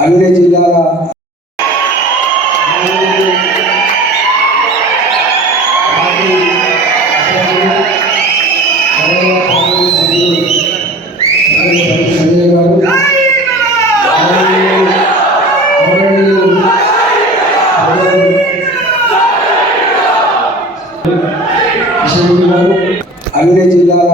అన్ని జిల్లాల అన్ని జిల్లాల